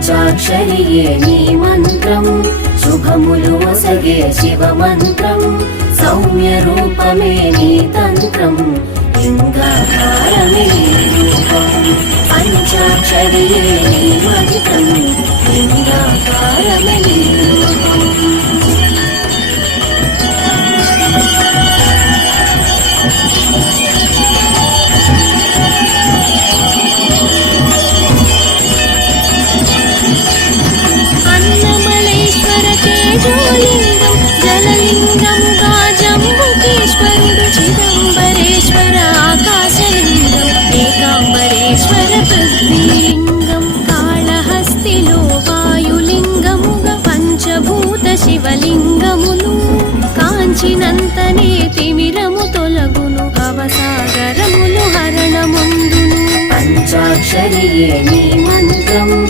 పంచాక్షరియే నీ మంత్రం. శుభములు వసగే శివ మంత్రం సౌమ్య రూపమే నీ తంత్రం. లింగాకారమే రూపం. పంచాక్షరియే నీ మంత్రం. లింగాకారమే నీ రూపం. ఏకాంబరేశ్వర పృథ్వీలింగం కాళహస్తిలో వాయులింగముగా పంచభూత శివలింగములు కాంచినంతనే తిమిరము తొలగును అవసాగరములు హరణముందును. పంచాక్షరియే నీ